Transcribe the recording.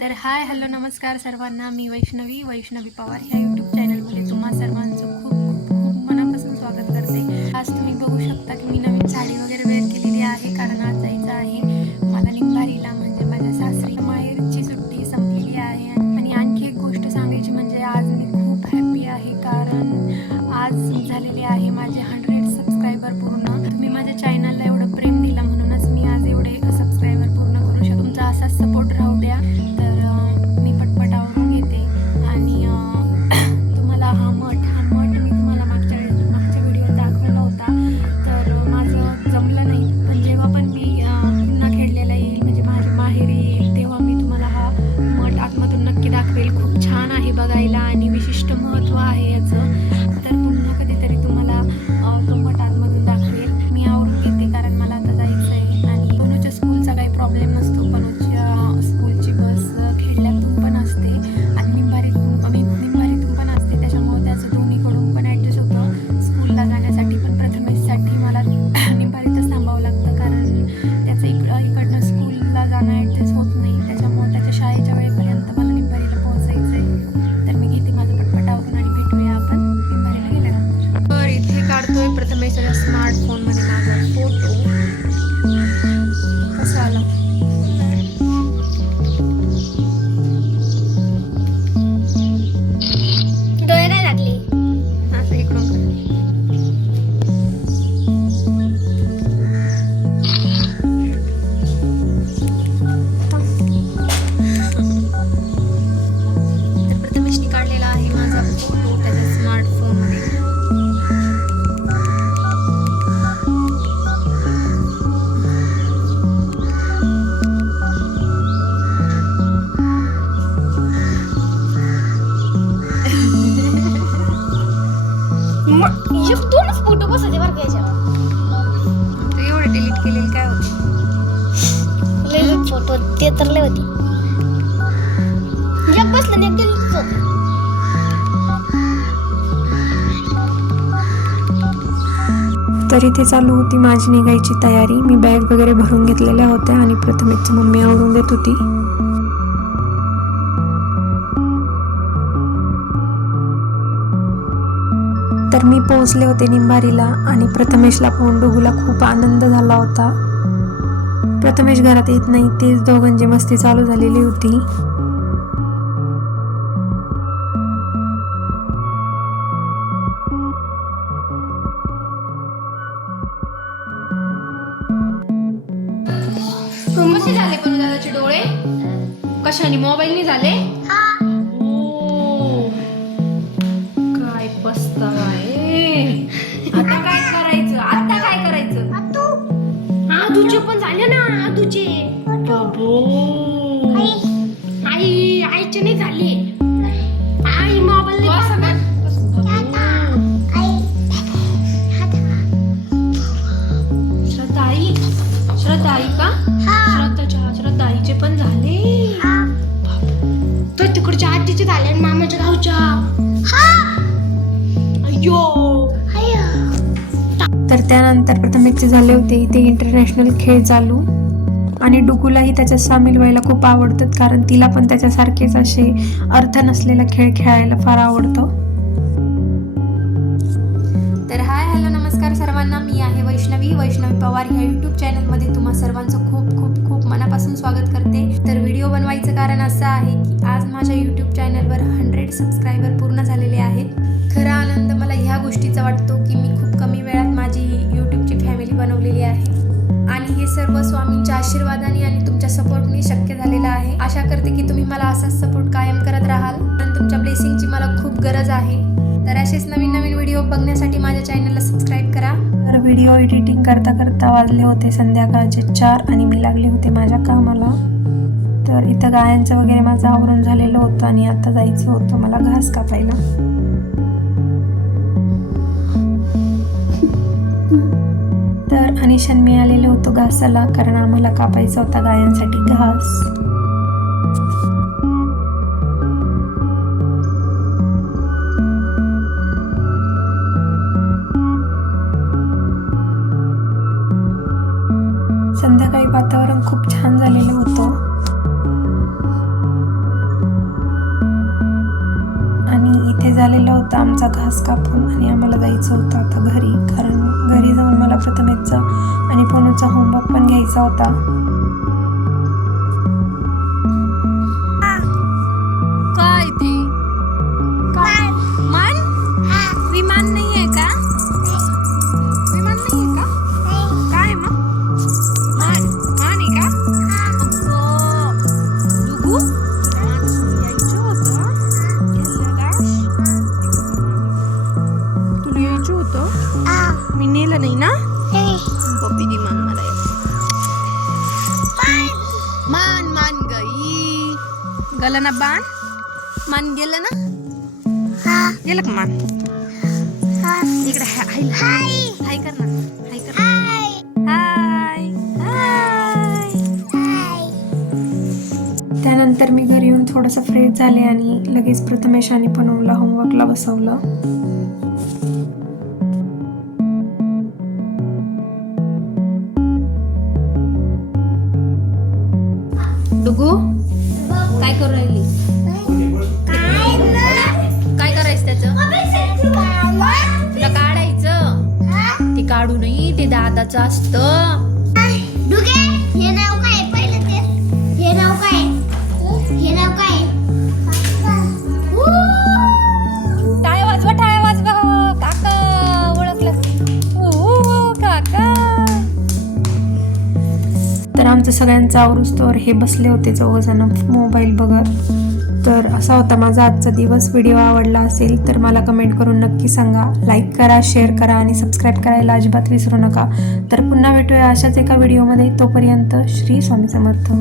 तर hi hello नमस्कार सर्वांना. मी वैष्णवी पवार ह्या यूट्यूब चॅनलमध्ये तुम्हा सर्वांचं खूप खूप खूप मनापासून स्वागत करते. आज तुम्ही बघू शकता की मी नवीन साडी वगैरे वेअर केलेली आहे, कारण आज जायचं आहे मला निंबारीला, म्हणजे माझ्या सासरी. माहेरची सुट्टी संपलेली आहे. आणि आणखी एक गोष्ट सांगायची म्हणजे आज मी खूप हॅपी आहे, कारण आज झालेले आहे माझे 100 सबस्क्रायबर पूर्ण. तुम्ही माझ्या चॅनलला एवढं प्रेम दिलं म्हणूनच मी आज एवढे सबस्क्रायबर पूर्ण करू शकतो. तुमचा असाच सपोर्ट राहू द्या. मी पटपट आवरून घेते. आणि तुम्हाला हा मठ मी तुम्हाला मागच्या व्हिडिओत दाखवला होता, तर माझं जमलं नाही. पण जेव्हा पण मी पुन्हा खेळलेला येईल, म्हणजे माझी माहेरी येईल, तेव्हा मी तुम्हाला हा मठ आतमधून नक्की दाखवेल. खूप छान आहे बघायला आणि विशिष्ट महत्त्व आहे याचं. तर पुन्हा कधीतरी तुम्हाला तो मठ आतमधून दाखवेल. मी आवरून घेते, कारण मला आता जायचं आहे. आणि पनूच्या स्कूलचा काही प्रॉब्लेम नसतो. पनूच्या स्कूलची बस खेडल्यातून पण असते आणि निंबारीतून पण असते, त्याच्यामुळे त्याचं दोन्हीकडून पण ॲडजस्ट होतं स्कूलला जाण्यासाठी. पण प्रथमेशसाठी मला निंबारीतच थांबावं लागतं, कारण त्याचं इकडनं स्कूलला जाणं ॲडजस्ट होत नाही. त्याच्यामुळे त्याच्या शाळेच्या वेळेपर्यंत मला निंबारीला पोहोचायचं आहे. तर मी घेते माझं पटपट आवरून आणि भेटूया आपण निंबारीला गेल्यानंतर. तर इथे काढतोय प्रथमेशच्या स्मार्टफोनमध्ये माझा फोटो. कसा आला? डोळे नाही लागले. असं इकडून कर. तर प्रथमेशनी काढलेला आहे माझा फोटो त्याच्या स्मार्टफोनमध्ये. दोनच फोटो बसायचे बरं का याच्यावर. तू एवढे डिलीट केलेले काय होते? लय फोटो ते तर लय होती. एक बसलं एक डिलीट होत. तर इथे चालू होती माझी निघायची तयारी. मी बॅग वगैरे भरून घेतलेल्या होत्या आणि प्रथमेशची मम्मी आवरून देत होती. तर मी पोहोचले होते निंबारीला आणि प्रथमेशला पाहून डुगूला खूप आनंद झाला होता. प्रथमेश घरात येत नाही, तेच दोघांची मस्ती चालू झालेली होती. कसे झाले पण दादाचे डोळे? कशाने? मोबाईलने झाले? काय पस्तावा आहे. आता काय करायचं? आदूचे पण झाले ना. आदूचे आईचे नाही झाले. आई मोबाईल श्रद्धाई का? श्रद्धाईचे पण झाले. तर तिकडच्या आजीचे झाले आणि मामाच्या गावच्या. अय्यो. तर त्यानंतर प्रथमेशचे झाले होते इथे इंटरनॅशनल खेळ चालू. आणि डुगूलाही त्याच्यात सामील व्हायला खूप आवडतात, कारण तिला पण त्याच्यासारखेच असे अर्थ नसलेला खेळ खेळायला फार आवडतो. तर हाय हॅलो नमस्कार सर्वांना. मी आहे वैष्णवी पवार ह्या यूट्यूब चॅनलमध्ये तुम्हा सर्वांचं खूप खूप खूप मनापासून स्वागत करते. तर व्हिडिओ बनवायचं कारण असं आहे की आज माझ्या यूट्यूब चॅनलवर 100 सबस्क्रायबर पूर्ण झालेले आहेत. खरा आनंद मला ह्या गोष्टीचा वाटतो की मी खूप कमी वेळात माझी यूट्यूबची फॅमिली बनवलेली आहे. आणि हे सर्व स्वामींच्या आशीर्वादाने आणि तुमच्या सपोर्टने शक्य झालेलं आहे. आशा करते की तुम्ही मला असाच सपोर्ट कायम करत राहाल, कारण तुमच्या ब्लेसिंगची मला खूप गरज आहे. तर असेच नवीन व्हिडिओ बघण्यासाठी माझ्या चॅनलला सबस्क्राईब करा. तर व्हिडिओ एडिटिंग करता वाजले होते संध्याकाळचे 4 आणि मी लागले होते माझ्या कामाला. तर इथं गायांचं वगैरे माझं आवरून झालेलं होतं आणि आता जायचं होतं मला घास कापायला. तर अनिशान मी आलेलो होतो घासाला, कारण आम्हाला कापायचा होता गायांसाठी घास. संध्याकाळी वातावरण खूप छान झालेलं होतं. झालेला होता आमचा घास कापून आणि आम्हाला जायचं होतं आता घरी, कारण घरी जाऊन मला प्रथमेशचा आणि पनूचा होमवर्क पण घ्यायचा होता. काय ते मान विमान नाही आहे का? विमान नाही आहे का? काय मग मान मान आहे का? डुगू यायचं होतं तुला यायचं होतं, मी नेलं नाही ना. पप्पी दी मान मला मान मान गई गलं ना बाण मान गेलं ना, गेलं का मान? इकडे हाय कर ना, हाय कर, हाय हाय. त्यानंतर मी घरी येऊन थोडंसं फ्रेश झाले आणि लगेच प्रथमेश आणि पनूला होमवर्कला बसवलं. डुगू काय करू राहिली? काय करायचं त्याचं? तुला काढायचं? ते काढू नाही, ते दादाचं असतं. हे नाव काय पहिलं ते? हे नाव काय? हे नाव काय? टाळ्या वाजवा काका ओळखलं काका. तर आमचं सगळ्यांचं आवरूस्तोवर हे बसले होते चौघजण मोबाईल बघत. तर असा होता माझा आजचा दिवस. व्हिडिओ आवडला असेल तर मला कमेंट करून नक्की सांगा. लाईक करा, शेअर करा आणि सबस्क्राईब करायला अजिबात विसरू नका. तर पुन्हा भेटूया अशाच एका व्हिडिओमध्ये. तोपर्यंत श्री स्वामी समर्थ.